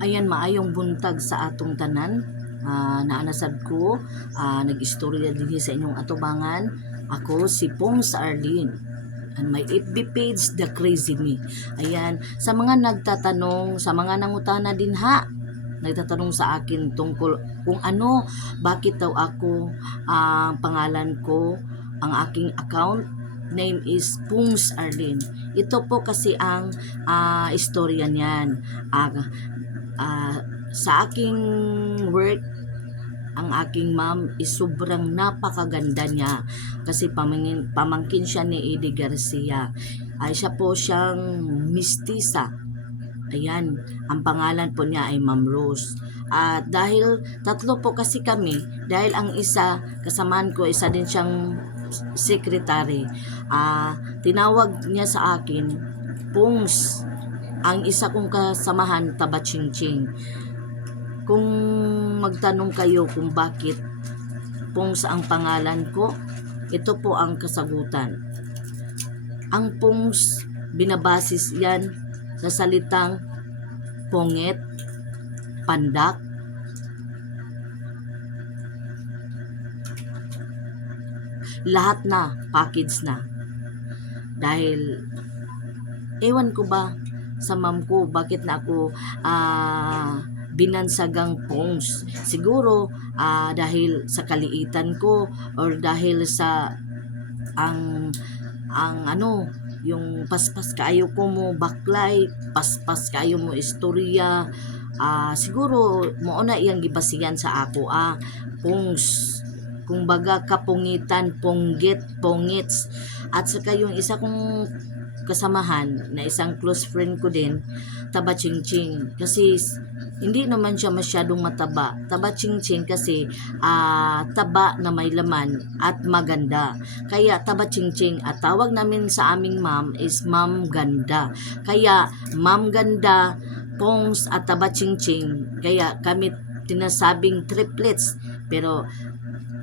Ayan, maayong buntag sa atong tanan. Naanasad ko, nag-istorya din sa inyong atubangan. Ako si Pons Arlene. And my FB page, The Crazy Me. Ayan, sa mga nagtatanong, sa mga nangutana din nagtatanong sa akin tungkol kung ano, bakit daw ako, ang pangalan ko, ang aking account name is Pons Arlene. Ito po kasi ang istorya niyan. Sa aking work, ang aking ma'am is sobrang napakaganda niya kasi pamangkin siya ni Eddie Garcia. Siya po siyang mistisa. Ayan, ang pangalan po niya ay Ma'am Rose. At dahil tatlo po kasi kami, dahil ang isa, kasamaan ko, isa din siyang secretary, tinawag niya sa akin, Pungs. Ang isa kong kasamahan, Tabachingching. Kung magtanong kayo kung bakit Pungs ang pangalan ko, ito po ang kasagutan. Ang Pungs, binabasis yan sa salitang pungit, pandak, lahat na, package na. Dahil, ewan ko ba sa ma'am ko, bakit na ako binansagang Pungs. Siguro, dahil sa kaliitan ko or dahil sa ang yung paspas kaayo ko mo baklay, paspas kaayo mo istorya, siguro mo na iyang gibasihan sa ako, Pungs, kung baga kapungitan, punggit, pungits. At saka yung isa kong kasamahan na isang close friend ko din, Tabachingching, kasi hindi naman siya masyadong mataba. Tabachingching kasi taba na may laman at maganda. Kaya Tabachingching, at tawag namin sa aming ma'am is Ma'am Ganda. Kaya Ma'am Ganda, Pongs at Tabachingching. Kaya kami tinasabing triplets. Pero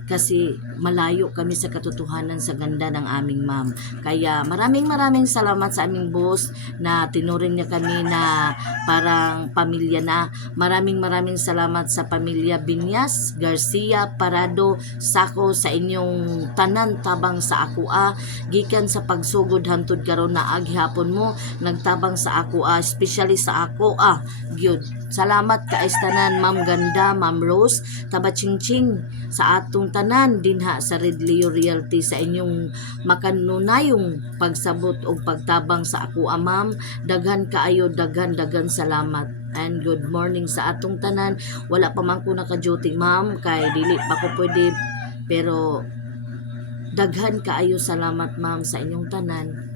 kasi malayo kami sa katotohanan sa ganda ng aming ma'am. Kaya maraming salamat sa aming boss na tinuring niya kami na parang pamilya na. Maraming salamat sa pamilya Binyas, Garcia, Parado, Sako, sa inyong tanan tabang sa ako gikan sa pagsugod hantod karon na aghapon mo nagtabang sa ako especially sa ako gyud. Salamat ka tanan Ma'am Ganda, Ma'am Rose, Tabachingching, sa atong tanan dinha sa Red Leo Realty sa inyong makanunayong pagsabot o pagtabang sa ako ma'am. Daghan kaayo, daghan salamat and good morning sa atong tanan. Wala pa man ko naka-duty ma'am kay dili pa ko pwede, pero daghan kaayo salamat ma'am sa inyong tanan.